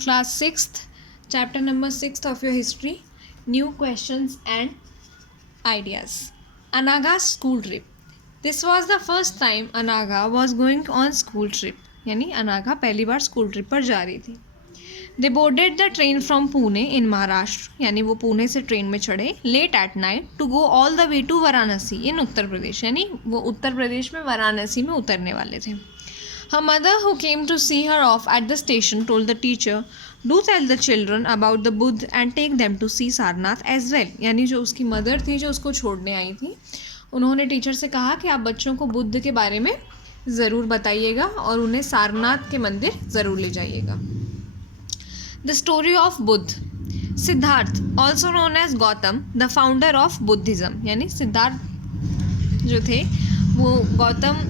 Class 6th, chapter number 6th of your history, new questions and ideas. Anaga's school trip. This was the first time Anaga was going on school trip. यानी अनागा पहली बार school trip पर जा रही थी. They boarded the train from Pune in Maharashtra, यानी वो पुणे से train में चढ़े late at night to go all the way to Varanasi in Uttar Pradesh, यानी वो उत्तर प्रदेश में वाराणसी में उतरने वाले थे. Her mother, who came to see her off at the station, told the teacher, "Do tell the children about the Buddha and take them to see Sarnath as well." यानी जो उसकी मदर थी जो उसको छोड़ने आई थी, उन्होंने टीचर से कहा कि आप बच्चों को बुद्ध के बारे में ज़रूर बताइएगा और उन्हें सारनाथ के मंदिर ज़रूर ले जाइएगा. The story of Buddha. Siddhartha, also known as Gautama, the founder of Buddhism, यानी सिद्धार्थ जो थे वो गौतम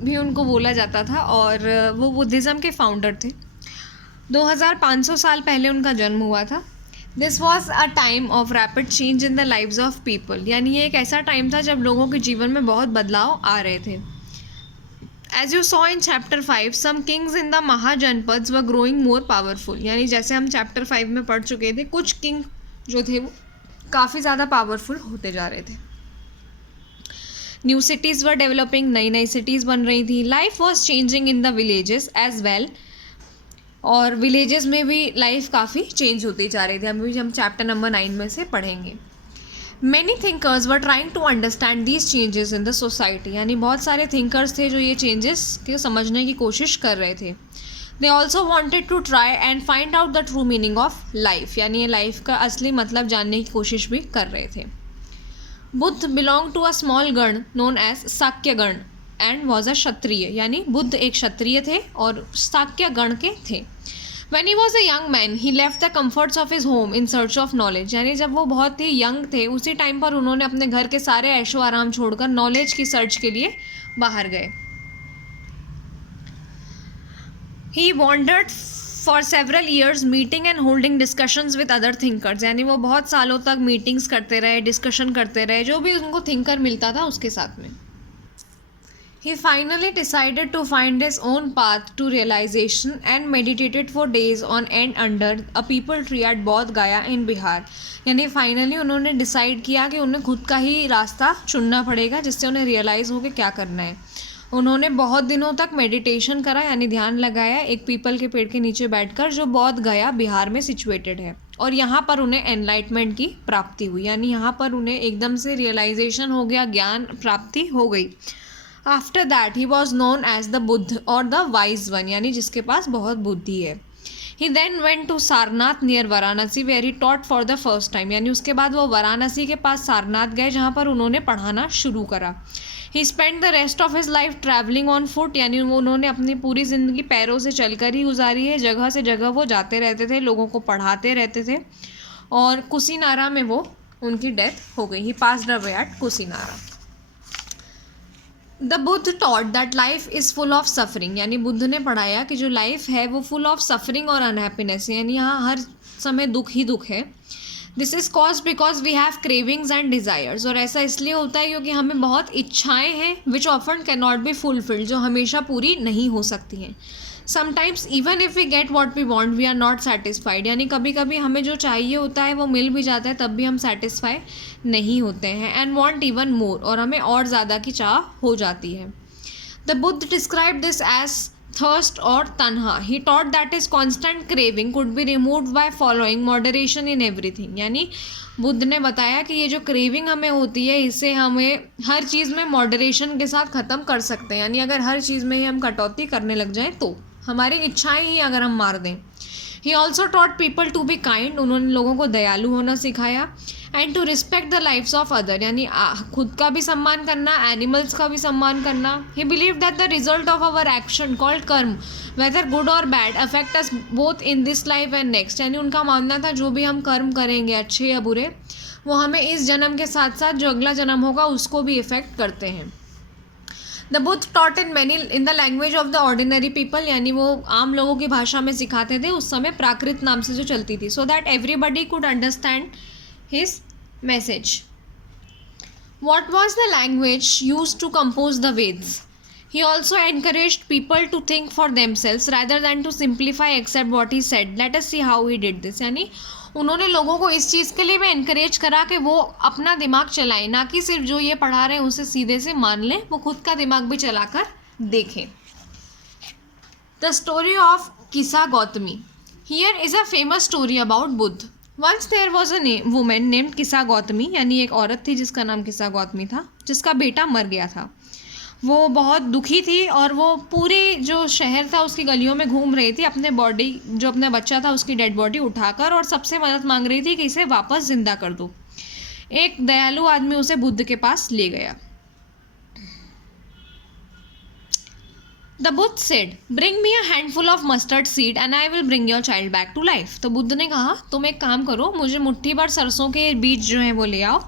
भी उनको बोला जाता था और वो बुद्धिज़्म के फाउंडर थे. 2500 साल पहले उनका जन्म हुआ था. This was a time of rapid change in the lives of people, यानी ये एक ऐसा टाइम था जब लोगों के जीवन में बहुत बदलाव आ रहे थे. As you saw in chapter 5, some kings in the mahajanapadas were growing more powerful, यानी जैसे हम चैप्टर 5 में पढ़ चुके थे, कुछ किंग जो थे वो काफ़ी ज़्यादा पावरफुल होते जा रहे थे. न्यू सिटीज़ वर डेवलपिंग, नई नई सिटीज़ बन रही थी. Life was changing in the villages as well, और विलेजेस में भी लाइफ काफ़ी चेंज होती जा रही थी. अभी हम चैप्टर नंबर 9 में से पढ़ेंगे. Many thinkers were trying to understand these changes in the society, यानी बहुत सारे थिंकर्स थे जो ये चेंजेस के समझने की कोशिश कर रहे थे. They also wanted to try and find out the true meaning of life, यानी ये लाइफ का असली मतलब जानने की कोशिश भी कर रहे थे. Buddha belong to a small gana known as Sakya gana and was a क्षत्रिय, यानी बुद्ध एक क्षत्रिय थे और साक्य गण के थे. When he was a young man, he left the comforts of his home in search of knowledge, यानी जब वो बहुत ही यंग थे उसी टाइम पर उन्होंने अपने घर के सारे ऐशो आराम छोड़कर नॉलेज की सर्च के लिए बाहर गए. He wandered for several years meeting and holding discussions with other thinkers, यानी वो बहुत सालों तक मीटिंग्स करते रहे, डिस्कशन करते रहे, जो भी उनको थिंकर मिलता था उसके साथ में. He finally decided to find his own path to realization and meditated for days on end under a peepal tree at Bodh Gaya in Bihar. यानी फाइनली उन्होंने डिसाइड किया कि उन्हें खुद का ही रास्ता चुनना पड़ेगा जिससे उन्हें रियलाइज़ हो कि क्या करना है. उन्होंने बहुत दिनों तक मेडिटेशन करा, यानी ध्यान लगाया एक पीपल के पेड़ के नीचे बैठकर, जो बोध गया बिहार में सिचुएटेड है. और यहाँ पर उन्हें एनलाइटमेंट की प्राप्ति हुई, यानी यहाँ पर उन्हें एकदम से रियलाइजेशन हो गया, ज्ञान प्राप्ति हो गई. After that he was known as the Buddha or the wise one, यानी जिसके पास बहुत बुद्धि है. He then went to Sarnath near Varanasi where he taught for the first time, यानी उसके बाद वो वाराणसी के पास सारनाथ गए जहाँ पर उन्होंने पढ़ाना शुरू करा. He spend the rest of his life travelling on foot, यानी उन्होंने अपनी पूरी ज़िंदगी पैरों से चलकर ही गुजारी है. जगह से जगह वो जाते रहते थे, लोगों को पढ़ाते रहते थे, और कुशीनारा में वो उनकी डेथ हो गई. He passed away at Kushinara. The Buddha taught that life is full of suffering, यानी बुद्ध ने पढ़ाया कि जो लाइफ है वो फुल ऑफ सफरिंग और अनहैप्पीनेस है, यानी यहाँ हर समय दुख ही दुख है. This is cause because we have cravings and desires, और ऐसा इसलिए होता है क्योंकि हमें बहुत इच्छाएं हैं which often can not be fulfilled, जो हमेशा पूरी नहीं हो सकती हैं. Sometimes even if we get what we want we are not satisfied, यानी कभी कभी हमें जो चाहिए होता है वो मिल भी जाता है तब भी हम सेटिस्फाई नहीं होते हैं. एंड वॉन्ट इवन मोर, और हमें और ज़्यादा की चाह हो जाती है. The Buddha describe this as thirst or tanha. He taught that is constant craving could be removed by following moderation in everything, यानी बुद्ध ने बताया कि ये जो क्रेविंग हमें होती है इसे हमें हर चीज़ में मॉडरेशन के साथ ख़त्म कर सकते हैं, यानी अगर हर चीज़ में ही हम कटौती करने लग जाएं तो हमारी इच्छाएं ही अगर हम मार दें. He also taught people to be kind, उन्होंने लोगों को दयालु होना सिखाया. And to respect the lifes of other, यानी खुद का भी सम्मान करना, एनिमल्स का भी सम्मान करना. He believe that the result of our action called karma whether good or bad affect us both in this life and next, यानी उनका मानना था जो भी हम कर्म करेंगे अच्छे या बुरे वो हमें इस जन्म के साथ साथ जो अगला जन्म होगा उसको भी इफेक्ट करते हैं. The Buddha taught in the language of the ordinary people, यानी वो आम लोगों की भाषा में सिखाते थे उस समय प्राकृत नाम से जो चलती थी, so that everybody could understand his message. What was the language used to compose the Veds? He also encouraged people to think for themselves rather than to simplify accept what he said. Let us see how he did this. यानी उन्होंने लोगों को इस चीज़ के लिए भी encourage करा कि वो अपना दिमाग चलाएं, ना कि सिर्फ जो ये पढ़ा रहे हैं उसे सीधे से मान लें, वो खुद का दिमाग भी चलाकर देखें. The story of Kisa Gautami. Here is a famous story about Buddha. Once there was a woman named Kisa Gautami, यानी एक औरत थी जिसका नाम किसा गौतमी था, जिसका बेटा मर गया था. वो बहुत दुखी थी और वो पूरे जो शहर था उसकी गलियों में घूम रही थी अपने बॉडी, जो अपना बच्चा था उसकी डेड बॉडी उठाकर, और सबसे मदद मांग रही थी कि इसे वापस जिंदा कर दो. एक दयालु आदमी उसे बुद्ध के पास ले गया. The Buddha said, "Bring me a handful of mustard seed and I will bring your child back to life." तो बुद्ध ने कहा, तुम एक काम करो, मुझे मुट्ठी भर सरसों के बीज जो हैं वो ले आओ,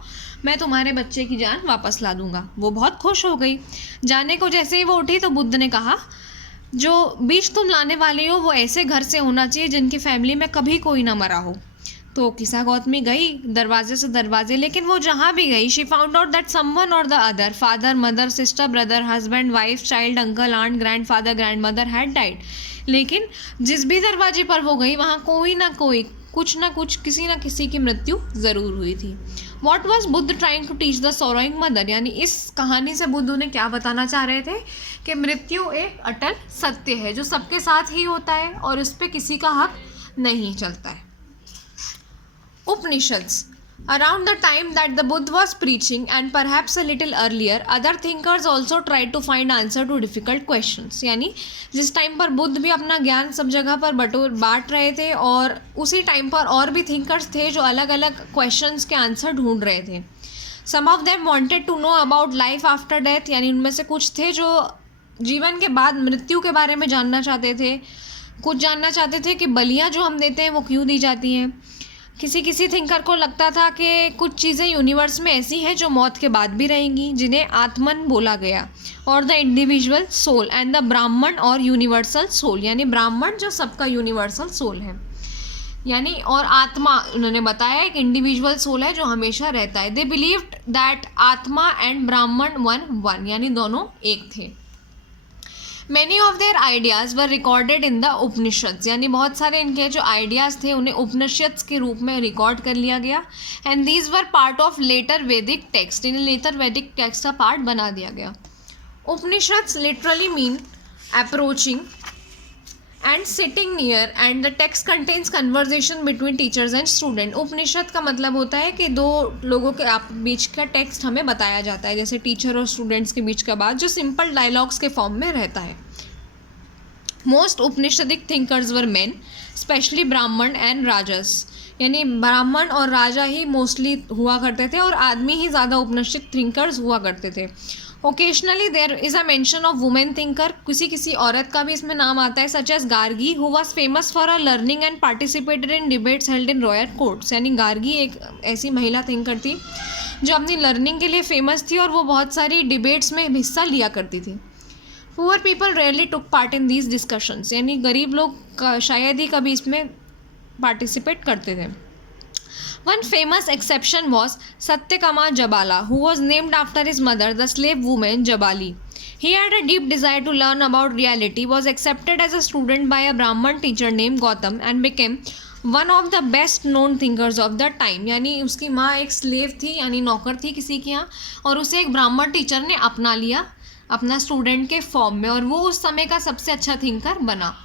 मैं तुम्हारे बच्चे की जान वापस ला दूंगा. वो बहुत खुश हो गई. जाने को जैसे ही वो उठी तो बुद्ध ने कहा, जो बीज तुम लाने वाले हो वो ऐसे घर से होना चाहिए जिनकी फैमिली में कभी कोई ना मरा हो. तो किसा गौतमी गई दरवाजे से दरवाजे, लेकिन वो जहाँ भी गई she found out that someone or the other, father mother sister brother husband wife child uncle aunt grandfather grandmother had died. लेकिन जिस भी दरवाजे पर वो गई वहाँ कोई ना कोई, कुछ ना कुछ, किसी ना किसी की मृत्यु ज़रूर हुई थी. What was Buddha trying to teach the sorrowing mother, यानी इस कहानी से बुद्ध ने क्या बताना चाह रहे थे कि मृत्यु एक अटल सत्य है जो सबके साथ ही होता है और उस पर किसी का हक नहीं चलता है. Upanishads. Around the time that the Buddha was preaching and perhaps a little earlier, other thinkers also tried to find answer to difficult questions. यानी जिस टाइम पर बुद्ध भी अपना ज्ञान सब जगह पर बांट रहे थे और उसी टाइम पर और भी थिंकर्स थे जो अलग अलग क्वेश्चंस के आंसर ढूंढ रहे थे. Some of them wanted to know about life after death, यानी उनमें से कुछ थे जो जीवन के बाद मृत्यु के बारे में जानना चाहते थे. कुछ जानना चाहते थे कि बलियाँ जो हम देते हैं वो क्यों दी जाती हैं. किसी थिंकर को लगता था कि कुछ चीज़ें यूनिवर्स में ऐसी हैं जो मौत के बाद भी रहेंगी, जिन्हें आत्मन बोला गया, और the individual soul and the Brahman or universal soul, यानी ब्राह्मण जो सबका यूनिवर्सल सोल है, यानी और आत्मा उन्होंने बताया एक इंडिविजुअल सोल है जो हमेशा रहता है. दे बिलीव्ड दैट आत्मा एंड ब्राह्मण वन, यानी दोनों एक थे. Many of their ideas were recorded in the Upanishads, यानी बहुत सारे इनके जो आइडियाज़ थे उन्हें उपनिषद्स के रूप में रिकॉर्ड कर लिया गया. And these were part of later Vedic text, इन्हें लेटर वैदिक टेक्स्ट का पार्ट बना दिया गया. Upanishads literally mean approaching and sitting near and the text contains conversation between teachers and student. Upanishad का मतलब होता है कि दो लोगों के बीच का टेक्स्ट हमें बताया जाता है, जैसे टीचर और स्टूडेंट्स के बीच का बात जो सिंपल डायलॉग्स के फॉर्म में रहता है. मोस्ट उपनिषदिक थिंकर्स वर मेन, स्पेशली ब्राह्मण एंड राजस, यानी ब्राह्मण और राजा ही मोस्टली हुआ करते थे और आदमी ही ज़्यादा उपनिषद थिंकर्स हुआ करते थे. Occasionally there is a mention of women thinker, किसी औरत का भी इसमें नाम आता है, such as Gargi who was famous for a learning and participated in debates held in royal courts. यानी गार्गी एक ऐसी महिला थिंकर थी जो अपनी लर्निंग के लिए फेमस थी और वो बहुत सारी डिबेट्स में हिस्सा लिया करती थी. Poor people rarely took part in these discussions, यानी गरीब लोग शायद ही कभी इसमें पार्टिसिपेट करते थे. One famous exception was Satyakama Jabala, who was named after his mother, the slave woman Jabali. He had a deep desire to learn about reality, was accepted as a student by a Brahman teacher named Gautam and became one of the best known thinkers of the time. यानी उसकी माँ एक slave थी, यानी नौकर थी किसी के यहाँ, और उसे एक ब्राह्मण टीचर ने अपना लिया अपना स्टूडेंट के फॉर्म में, और वो उस समय का सबसे अच्छा थिंकर बना.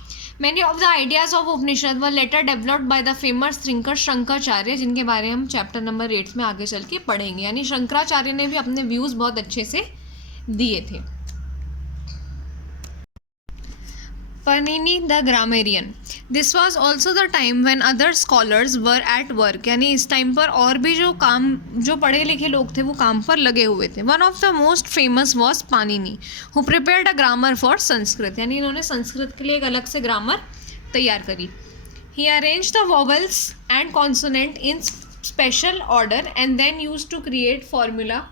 Many of the ideas of Upanishad were later developed by the famous thinker Shankaracharya, जिनके बारे में हम चैप्टर नंबर 8 में आगे चल के पढ़ेंगे. यानी शंकराचार्य ने भी अपने व्यूज़ बहुत अच्छे से दिए थे. Panini the grammarian. This was also the time when other scholars were at work. यानी इस टाइम पर और भी जो पढ़े लिखे लोग थे वो काम पर लगे हुए थे. One of the most famous was Panini, who prepared a grammar for Sanskrit. यानी इन्होंने संस्कृत के लिए एक अलग से ग्रामर तैयार करी. He arranged the vowels and consonant in special order and then used to create formula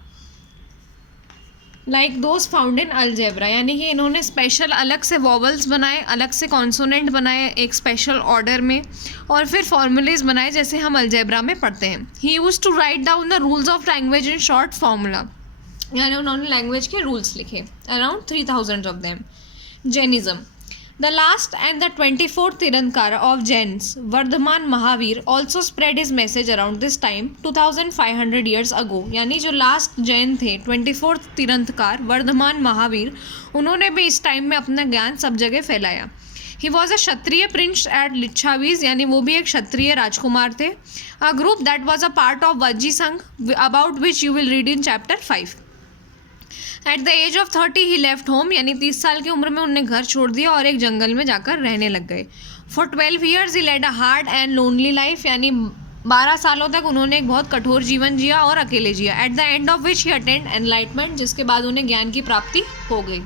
like those found in algebra. यानी कि इन्होंने स्पेशल अलग से वॉवल्स बनाए, अलग से कॉन्सोनेंट बनाए एक स्पेशल ऑर्डर में, और फिर फॉर्मूलेज बनाए जैसे हम अलजेब्रा में पढ़ते हैं. He used to write down the rules of language in short formula. यानी उन्होंने लैंग्वेज के रूल्स लिखे, around 3000 of them. Jainism. The last and the 24th Tirankara of Jains, Vardhaman Mahavir, also spread his message around this time 2500 years ago. यानी जो last Jain थे 24th तीर्थंकर वर्धमान महावीर, उन्होंने भी इस टाइम में अपना ज्ञान सब जगह फैलाया. He was a kshatriya prince at Lichchhavis, यानी वो भी एक क्षत्रिय राजकुमार थे. A group that was a part of Vajji sangha, about which you will read in chapter 5. At the age of 30 he left home, यानी 30 साल की उम्र में उन्होंने घर छोड़ दिया और एक जंगल में जाकर रहने लग गए. For 12 years he led a hard and lonely life, यानी 12 सालों तक उन्होंने एक बहुत कठोर जीवन जिया और अकेले जिया. At the end of which he attained enlightenment, जिसके बाद उन्हें ज्ञान की प्राप्ति हो गई.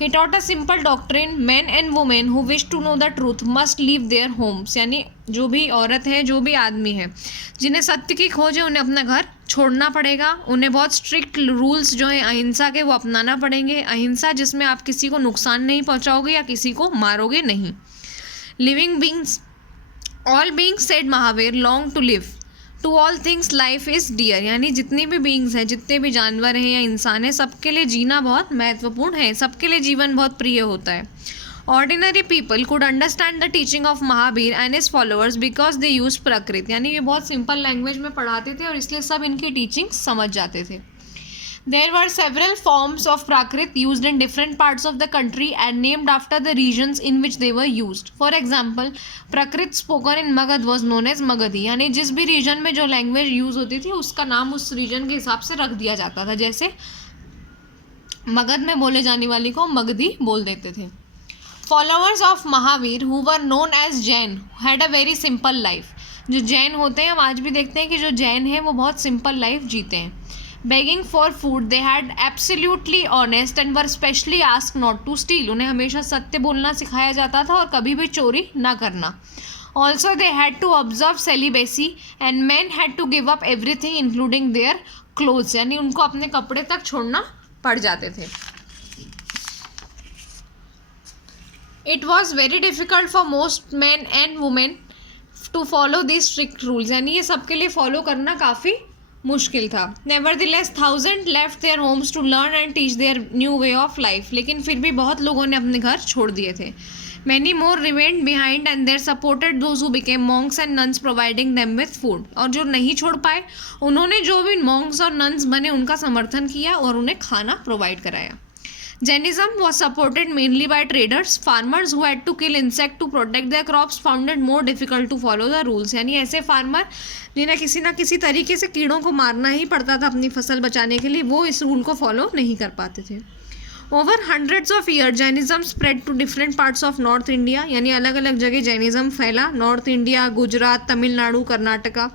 He taught a simple doctrine, man and women who wish to know the truth must leave their homes, यानी जो भी औरत है, जो भी आदमी है जिन्हें सत्य की खोज है, उन्हें अपना घर छोड़ना पड़ेगा. उन्हें बहुत स्ट्रिक्ट रूल्स जो हैं अहिंसा के, वो अपनाना पड़ेंगे. अहिंसा जिसमें आप किसी को नुकसान नहीं पहुंचाओगे या किसी को मारोगे नहीं. Living beings, all beings said Mahavira long to live, to all things life is dear, यानी जितनी भी बींग्स हैं, जितने भी जानवर हैं या इंसान हैं, सबके लिए जीना बहुत महत्वपूर्ण है, सबके लिए जीवन बहुत प्रिय होता है. Ordinary people could understand the teaching of Mahavir and his followers because they use प्रकृत, यानी ये बहुत सिंपल लैंग्वेज में पढ़ाते थे और इसलिए सब इनकी टीचिंग समझ जाते थे. There were several forms of Prakrit used in different parts of the country and named after the regions in which they were used. For example, Prakrit spoken in Magad was known as Magadhi, यानी जिस भी reason में जो language use होती थी उसका नाम उस रीजन के हिसाब से रख दिया जाता था. जैसे मगध में बोले जाने वाली को मगधी बोल देते थे. Followers of Mahavir who were known as Jain had a very simple life. जो जैन होते हैं, हम आज भी देखते हैं कि जो जैन हैं वो बहुत सिंपल लाइफ जीते हैं. Begging for food, they had absolutely honest and were specially asked not to steal. उन्हें हमेशा सत्य बोलना सिखाया जाता था और कभी भी चोरी ना करना. Also they had to observe celibacy and men had to give up everything including their clothes, यानी उनको अपने कपड़े तक छोड़ना पड़ जाते थे. It was very difficult for most men and women to follow these strict rules, यानी ये सबके लिए फॉलो करना काफ़ी मुश्किल था. Nevertheless, thousands left their homes to learn and teach their new way of life. लेकिन फिर भी बहुत लोगों ने अपने घर छोड़ दिए थे. Many more remained behind and they supported those who became monks and nuns, providing them with food. और जो नहीं छोड़ पाए, उन्होंने जो भी monks और nuns बने उनका समर्थन किया और उन्हें खाना प्रोवाइड कराया. Jainism was supported mainly by traders. Farmers who had to kill insect to protect their crops found it more difficult to follow the rules. यानी ऐसे फार्मर जिन्हें किसी ना किसी तरीके से कीड़ों को मारना ही पड़ता था अपनी फसल बचाने के लिए, वो इस रूल को फॉलो नहीं कर पाते थे. Over hundreds of years, Jainism spread to different parts of North India. यानी अलग अलग जगह जैनिज़्म फैला. North India, Gujarat, Tamil Nadu, Karnataka.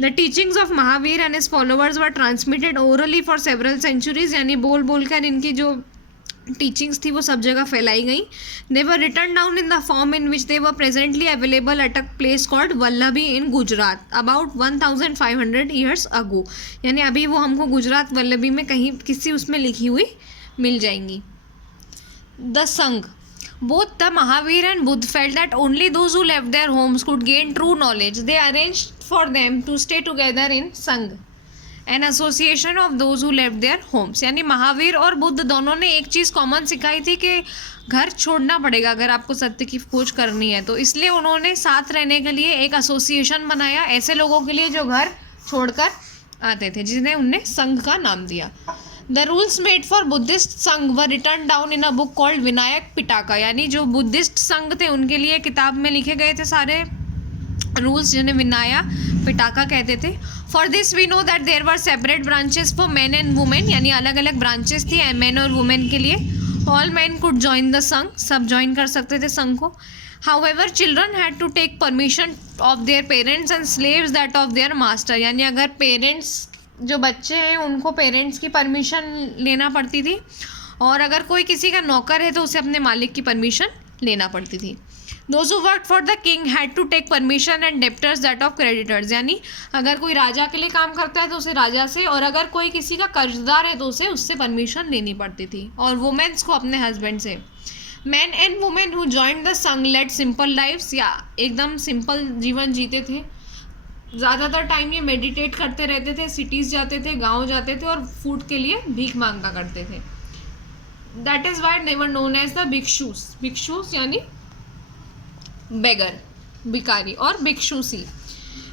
The teachings of Mahavir and his followers were transmitted orally for several centuries. यानी बोल बोल कर इनकी जो टीचिंग्स थी वो सब जगह फैलाई गई. They were written down in the form in which they were presently available at a place called Vallabhi in Gujarat about 1500 years ago. यानी अभी वो हमको गुजरात वल्लभी में कहीं किसी उसमें लिखी हुई मिल जाएंगी. द संघ. Both the Mahavir and Buddha felt that only those who left their homes could gain true knowledge. They arranged for them to stay together in Sangh, an association of those who left there homes. यानी महावीर और बुद्ध दोनों ने एक चीज़ common सिखाई थी कि घर छोड़ना पड़ेगा अगर आपको सत्य की खोज करनी है. तो इसलिए उन्होंने साथ रहने के लिए एक एसोसिएशन बनाया ऐसे लोगों के लिए जो घर छोड़कर आते थे, जिन्हें उनने संघ का नाम दिया. The rules made for Buddhist sangha were written down in a book called Vinaya Pitaka. यानी जो बुद्धिस्ट संघ थे उनके लिए किताब में लिखे गए थे सारे रूल्स, जिन्हें विनाया पिटाका कहते थे. For this we know that there were separate branches for man and women. यानी अलग अलग ब्रांचेस थी मैन और वुमेन के लिए. All man could join the sangha, सब ज्वाइन कर सकते थे संघ को. However children had to take permission of their parents and slaves that of their master. यानी अगर पेरेंट्स, जो बच्चे हैं उनको पेरेंट्स की परमिशन लेना पड़ती थी, और अगर कोई किसी का नौकर है तो उसे अपने मालिक की परमिशन लेना पड़ती थी. Those who worked for the king had to take permission and debtors that of creditors. यानी अगर कोई राजा के लिए काम करता है तो उसे राजा से, और अगर कोई किसी का कर्जदार है तो उसे उससे परमिशन लेनी पड़ती थी, और वुमेन्स को अपने हस्बैंड से. Man and women who joined the संघ लेड सिंपल लाइफ्स. या एकदम सिंपल जीवन जीते थे. ज़्यादातर टाइम ये मेडिटेट करते रहते थे, सिटीज़ जाते थे, गांव जाते थे और फूड के लिए भीख मांगा करते थे. That is why they were known as the bhikshus. Bhikshus यानी बेगर, भिखारी, और भिक्षुसी.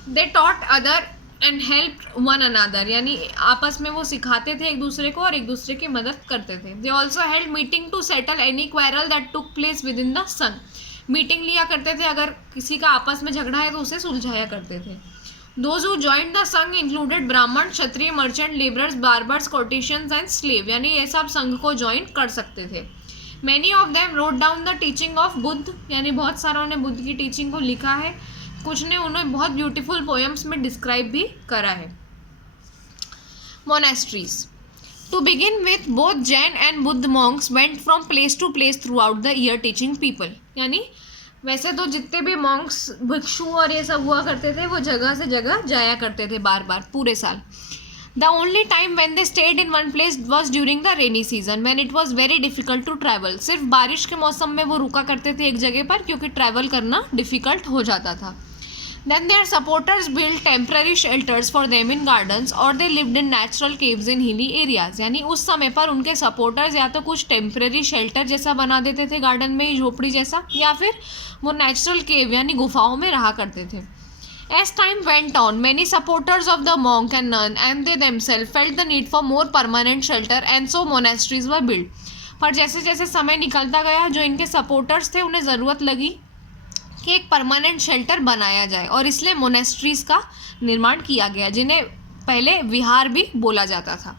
They taught other and help one another, यानी आपस में वो सिखाते थे एक दूसरे को और एक दूसरे की मदद करते थे. They also held meeting to settle any quarrel that took place within the sangha. Meeting लिया करते थे, अगर किसी का आपस में झगड़ा है तो उसे सुलझाया करते थे. Those who joined the sangha included brahmin, kshatriya, merchant, labourers, barbers, courtesans and slave, यानी ये सब संघ को ज्वाइन कर सकते थे. Many of them wrote down the teaching of Buddha, यानी बहुत सारों ने बुद्ध की टीचिंग को लिखा है. कुछ ने उन्हें बहुत ब्यूटीफुल पोएम्स में डिस्क्राइब भी करा है. Monasteries. To begin with, both Jain and Buddha monks went from place to place throughout the year teaching people. यानी वैसे तो जितने भी मॉन्क्स, भिक्षु और ये सब हुआ करते थे वो जगह से जगह जाया करते थे बार बार पूरे साल. The only time when they stayed in one place was during the rainy season when it was very difficult to travel. सिर्फ बारिश के मौसम में वो रुका करते थे एक जगह पर, क्योंकि ट्रैवल करना डिफिकल्ट हो जाता था. Then their supporters built temporary shelters for them in gardens or they lived in natural caves in hilly areas. यानी उस समय पर उनके सपोर्टर्स या तो कुछ टेम्पररी शेल्टर जैसा बना देते थे गार्डन में, झोपड़ी जैसा, या फिर वो नेचुरल केव यानी गुफाओं में रहा करते थे. As time went on, many supporters of the monk and nun and they themselves felt the need for more permanent shelter and so monasteries were built. पर जैसे जैसे समय निकलता गया, जो इनके सपोर्टर्स थे उन्हें ज़रूरत लगी कि एक परमानेंट शेल्टर बनाया जाए और इसलिए मोनेस्ट्रीज का निर्माण किया गया, जिन्हें पहले विहार भी बोला जाता था.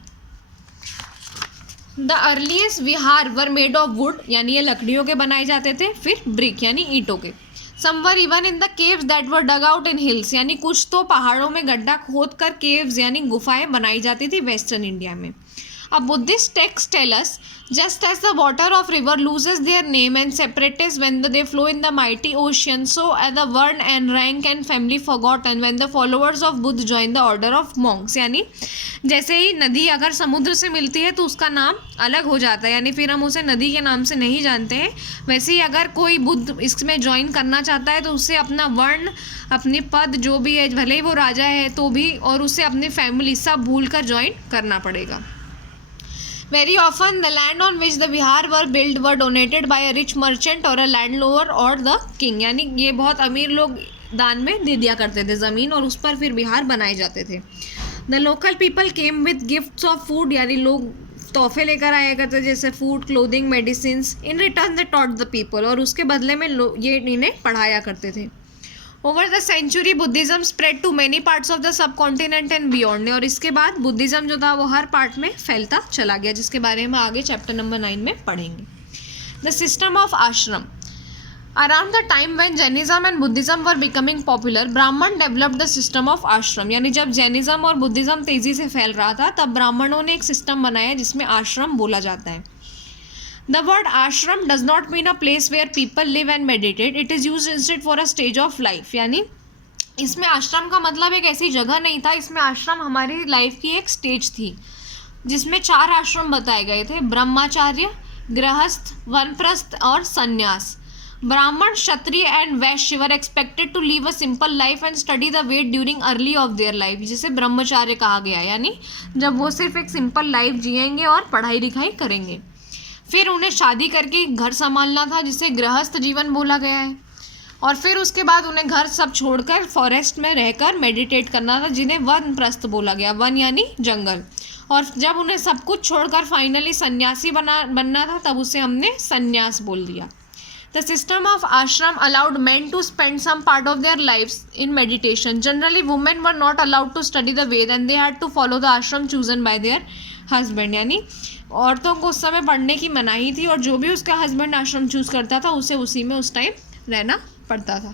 The earliest Vihar were made of would, यानी ये लकड़ियों के बनाए जाते थे. फिर ब्रिक यानी ईंटों के. Some were even in the caves that were dug out in hills, यानी कुछ तो पहाड़ों में गड्ढा खोद कर केव्स यानी गुफाएं बनाई जाती थी वेस्टर्न इंडिया में. अब Buddhist text tell us just as the water of river loses their name and separates when they flow in the mighty ocean, so are the word and rank and family forgotten when the followers of Buddha join the order of monks. यानी जैसे ही नदी अगर समुद्र से मिलती है तो उसका नाम अलग हो जाता है, यानी फिर हम उसे नदी के नाम से नहीं जानते हैं. वैसे ही अगर कोई बुद्ध इसमें ज्वाइन करना चाहता है तो उसे अपना वर्ण, अपने पद जो भी है, भले ही वो राजा है तो भी, और उसे अपनी फैमिली सब भूल कर ज्वाइन करना पड़ेगा. Very often the land on which the vihar were built were donated by a rich merchant or a landlord or the king. यानी ये बहुत अमीर लोग दान में दे दिया करते थे ज़मीन और उस पर फिर विहार बनाए जाते थे. The local people came with gifts of food, यानी लोग तोहफे लेकर आया करते थे जैसे food, clothing, medicine. In return they taught the people, और उसके बदले में ये इन्हें पढ़ाया करते थे. Over the century Buddhism spread to many parts of the subcontinent and beyond. और इसके बाद बुद्धिज़्म जो था वो हर पार्ट में फैलता चला गया, जिसके बारे में आगे चैप्टर नंबर 9 में पढ़ेंगे. द सिस्टम ऑफ आश्रम. Around the time when Jainism and Buddhism were becoming popular, ब्राह्मण डेवलप्ड द सिस्टम ऑफ आश्रम. यानी जब जैनिज्म और बुद्धिज़्म तेज़ी से फैल रहा था तब ब्राह्मणों ने एक सिस्टम बनाया जिसमें आश्रम बोला जाता है. The word ashram does not mean a place where people live and meditate. It is used instead for a stage of life. यानी इसमें आश्रम का मतलब एक ऐसी जगह नहीं था, इसमें आश्रम हमारी लाइफ की एक स्टेज थी जिसमें 4 आश्रम बताए गए थे: ब्रह्मचार्य, गृहस्थ, वनप्रस्थ और संन्यास. ब्राह्मण, Kshatriya and Vaishya were expected to live a simple life and study the Veda during early of their life, जिसे ब्रह्मचार्य कहा गया, यानी जब वो सिर्फ एक सिंपल लाइफ जिएंगे और पढ़ाई लिखाई करेंगे. फिर उन्हें शादी करके घर संभालना था जिसे गृहस्थ जीवन बोला गया है. और फिर उसके बाद उन्हें घर सब छोड़कर फॉरेस्ट में रहकर मेडिटेट करना था, जिन्हें वनप्रस्थ बोला गया. वन यानी जंगल. और जब उन्हें सब कुछ छोड़कर फाइनली सन्यासी बनना था तब उसे हमने संन्यास बोल दिया. The system of ashram allowed men to spend some part of their lifes in meditation. Generally women were not allowed to study the Veda and they had to follow the ashram chosen by their husband. यानी औरतों को उस समय पढ़ने की मनाही थी और जो भी उसका हस्बैंड आश्रम चूज़ करता था उसे उसी में उस टाइम रहना पड़ता था.